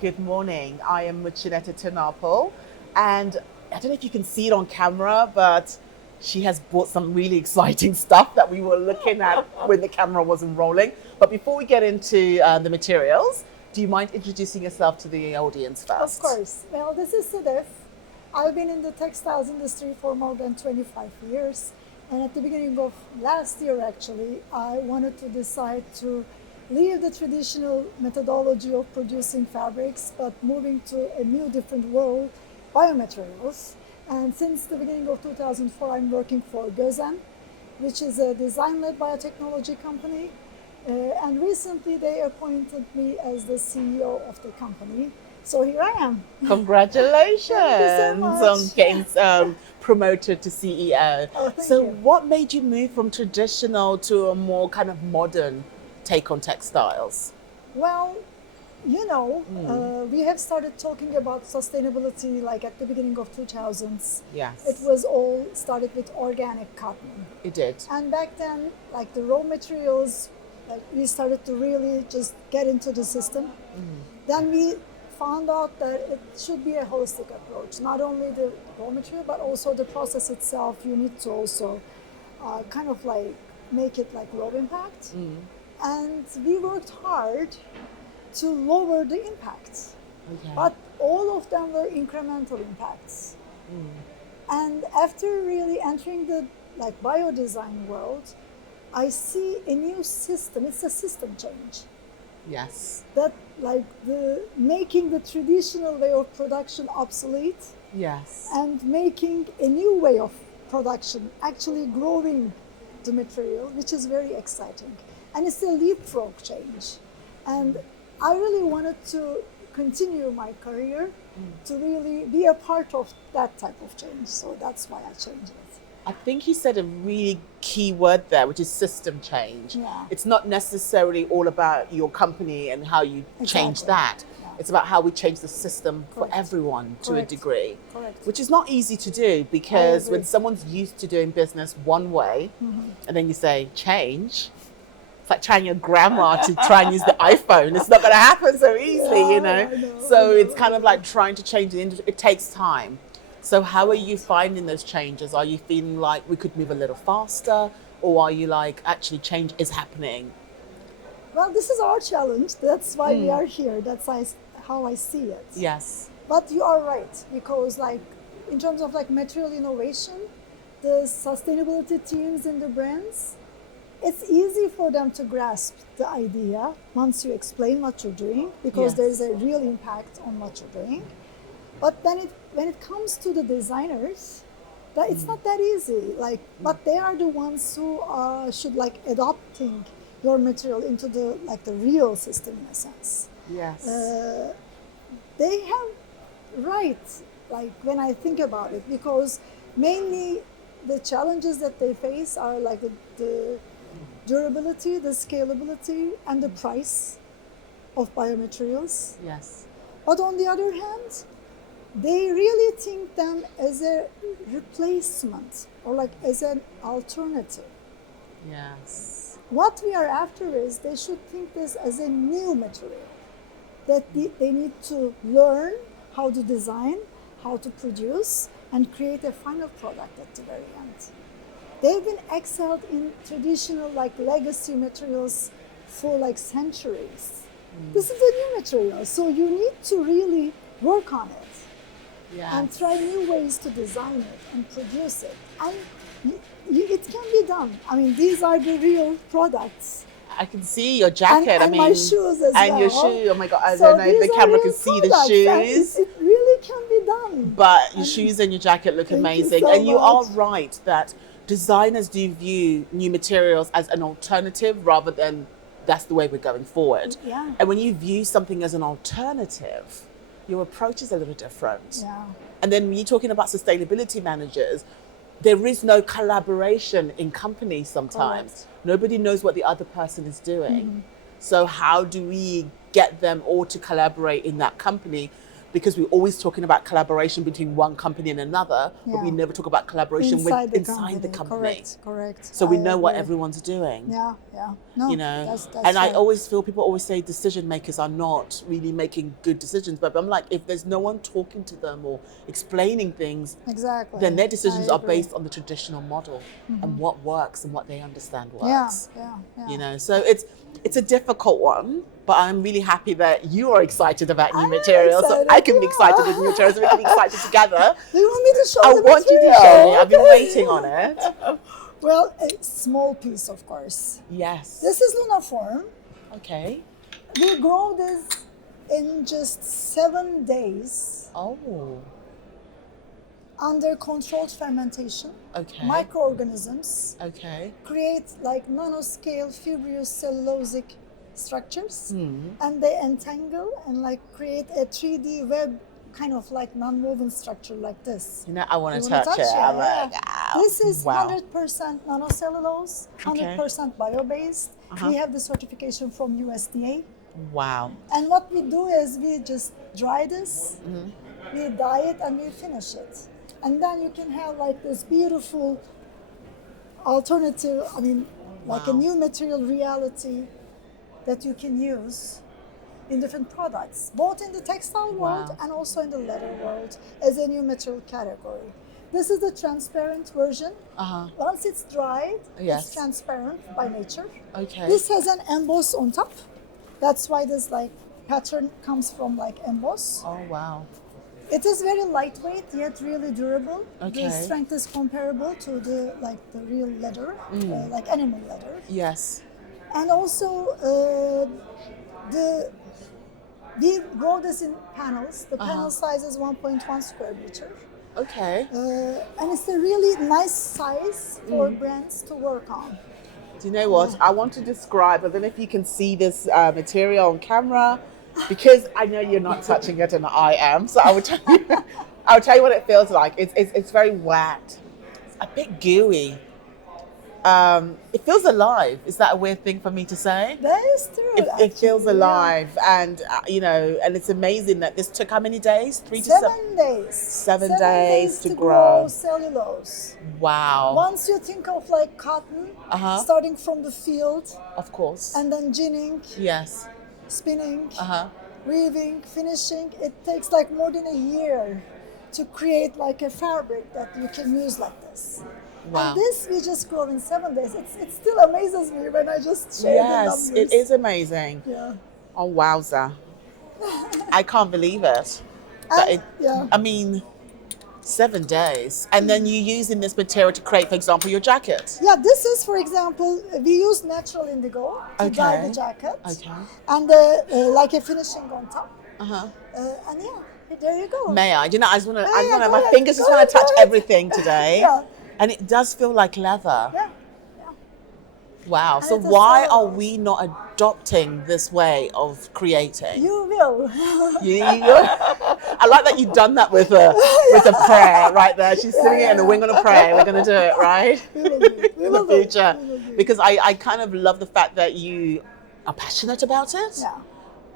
Good morning. I am Muchaneta to Napel, and I don't know if you can see it on camera, but she has bought some really exciting stuff that we were looking at when the camera wasn't rolling. But before we get into the materials, do you mind introducing yourself to the audience first? Of course. Well, this is Sedef. I've been in the textiles industry for more than 25 years. And at the beginning of last year, actually, I wanted to decide to leave the traditional methodology of producing fabrics, but moving to a new, different world, biomaterials. And since the beginning of 2004, I'm working for Gozen, which is a design-led biotechnology company. And recently they appointed me as the CEO of the company. So here I am. Congratulations Thank you so much. on getting promoted to CEO. Oh, thank so you. what made you move from traditional to a more kind of modern take on textiles? Well, we have started talking about sustainability like at the beginning of 2000s. Yes. It was all started with organic cotton. It did. And back then, like the raw materials, like we started to really just get into the system. Then we found out that it should be a holistic approach, not only the raw material, but also the process itself. You need to also kind of like make it like low impact. And we worked hard to lower the impacts. Okay. But all of them were incremental impacts. And after really entering the like biodesign world, I see a new system. It's a system change. Yes. That like the making the traditional way of production obsolete Yes. and making a new way of production, actually growing the material, which is very exciting. And it's a leapfrog change. And I really wanted to continue my career to really be a part of that type of change. So that's why I changed it. I think you said a really key word there, which is system change. Yeah. It's not necessarily all about your company and how you change Exactly. that. Yeah. It's about how we change the system Correct. for everyone to Correct. a degree. Correct. Which is not easy to do, because agree. when someone's used to doing business one way and then you say change, it's like trying your grandma to try and use the iPhone. It's not going to happen so easily, Yeah, you know? I know, So I know, it's kind I of know. like trying to change the industry. It takes time. So how are you finding those changes? Are you feeling like we could move a little faster, or are you like actually change is happening? Well, this is our challenge. That's why we are here. That's how I see it. Yes. But you are right, because like in terms of like material innovation, the sustainability teams in the brands, it's easy for them to grasp the idea once you explain what you're doing, because Yes. there's a real impact on what you're doing. But then when it comes to the designers, that it's not that easy. Like, but they are the ones who should like adopting your material into the like the real system in a sense. Yes. They have right, like when I think about it, because mainly the challenges that they face are like the durability, the scalability, and the price of biomaterials. Yes. But on the other hand, they really think them as a replacement or like as an alternative. Yes. What we are after is they should think this as a new material that they need to learn how to design, how to produce, and create a final product at the very end. They've been excelled in traditional like legacy materials for like centuries. This is a new material, so you need to really work on it. Yes. And try new ways to design it and produce it. And it can be done. I mean, these are the real products. I can see your jacket. And my shoes as and well. your shoe. Oh my God! I So don't know if these the are camera real can see products, the and shoes, it really can be done. but your shoes and your jacket look Thank you amazing. so And you are much. right that designers do view new materials as an alternative rather than that's the way we're going forward. Yeah. And when you view something as an alternative, your approach is a little different. Yeah. And then when you're talking about sustainability managers, there is no collaboration in companies sometimes. Correct. Nobody knows what the other person is doing. So how do we get them all to collaborate in that company? because we're always talking about collaboration between one company and another, but we never talk about collaboration inside the company. Correct. So we know what everyone's doing. Yeah. No, you know, that's and right. I always feel people always say decision makers are not really making good decisions, but I'm like, if there's no one talking to them or explaining things, then their decisions are based on the traditional model and what works and what they understand works. Yeah. You know, so it's a difficult one, but I'm really happy that you are excited about new materials. So I can be excited with new materials and we can be excited together. Do you want me to show I the want material? you to show me. I've been waiting on it. Well, a small piece, of course. Yes. This is LUNAFORM. Okay. We grow this in just 7 days. Oh. Under controlled fermentation. Okay. Microorganisms. Okay. Create like nanoscale fibrous cellulosic structures, and they entangle and like create a 3D web, kind of like non-woven structure like this. You know, I want to touch it. I'm like, this is wow. 100% nanocellulose, 100% bio-based. We have the certification from USDA. Wow. And what we do is we just dry this, we dye it, and we finish it. And then you can have like this beautiful alternative, I mean, like a new material reality that you can use in different products, both in the textile world and also in the leather world as a new material category. This is the transparent version. Once it's dried, it's transparent by nature. Okay. This has an emboss on top. That's why this like pattern comes from like emboss. Oh, wow. It is very lightweight yet really durable. Okay. The strength is comparable to the real leather, like animal leather. Yes. And also we grow this in panels. The panel size is 1.1 square meter. Okay. And it's a really nice size for brands to work on. Do you know what? I want to describe, I don't know if you can see this material on camera, because I know you're not touching it and I am. So I would tell you what it feels like. It's very wet. It's a bit gooey. It feels alive. Is that a weird thing for me to say? That is true. It feels alive, and you know, and it's amazing that this took how many days? 7 days. 7 days to grow cellulose. Wow. Once you think of like cotton, starting from the field, of course, and then ginning, yes, spinning, weaving, finishing, it takes like more than a year to create like a fabric that you can use like this. Wow. And this we just grow in 7 days. It still amazes me when I just share the numbers. Yes, it is amazing. Yeah. Oh, wowza. I can't believe it. I mean, 7 days. And then you're using this material to create, for example, your jacket. Yeah, this is, for example, we use natural indigo to dye the jacket. Okay. And like a finishing on top. And yeah, there you go. May I? You know, my fingers just want to touch everything today. Yeah. And it does feel like leather. Yeah. Wow. So why are we not adopting this way of creating? You will. I like that you've done that with a prayer right there. She's sitting it and we're going to pray. We're going to do it, right? We will do. In the future. Because I kind of love the fact that you are passionate about it. Yeah.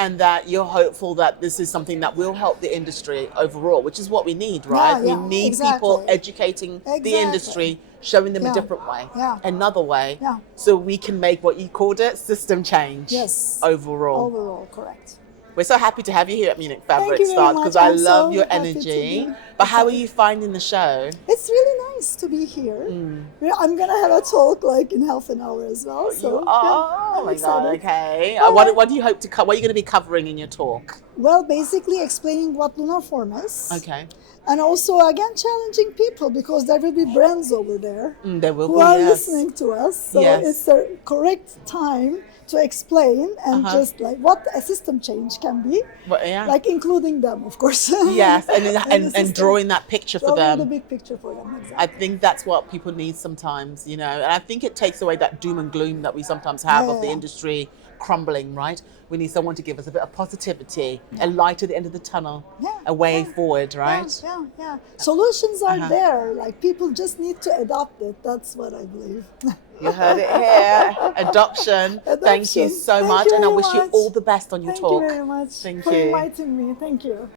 And that you're hopeful that this is something that will help the industry overall, which is what we need, right? We need people educating the industry, showing them a different way, another way, so we can make what you called it, system change. Yes. Overall. Overall, correct. We're so happy to have you here at Munich Fabric Start because I love your energy. But how are you finding the show? It's really nice to be here. I'm going to have a talk like in half an hour as well. So, oh my God, okay. What do you hope to cover? What are you going to be covering in your talk? Well, basically explaining what LUNAFORM is. Okay. And also, again, challenging people because there will be brands over there who are listening to us. So it's the correct time to explain and just like what a system change can be, like including them, of course. Yes, and drawing that picture for them. The big picture for them, exactly. I think that's what people need sometimes, you know, and I think it takes away that doom and gloom that we sometimes have of the industry crumbling, right? We need someone to give us a bit of positivity, a light at the end of the tunnel, a way forward, right? Yeah. Solutions are there, like people just need to adopt it. That's what I believe. You heard it here. Adoption. Thank you so much. And I wish you all the best on your talk. Thank you very much Thank for you. inviting me. Thank you.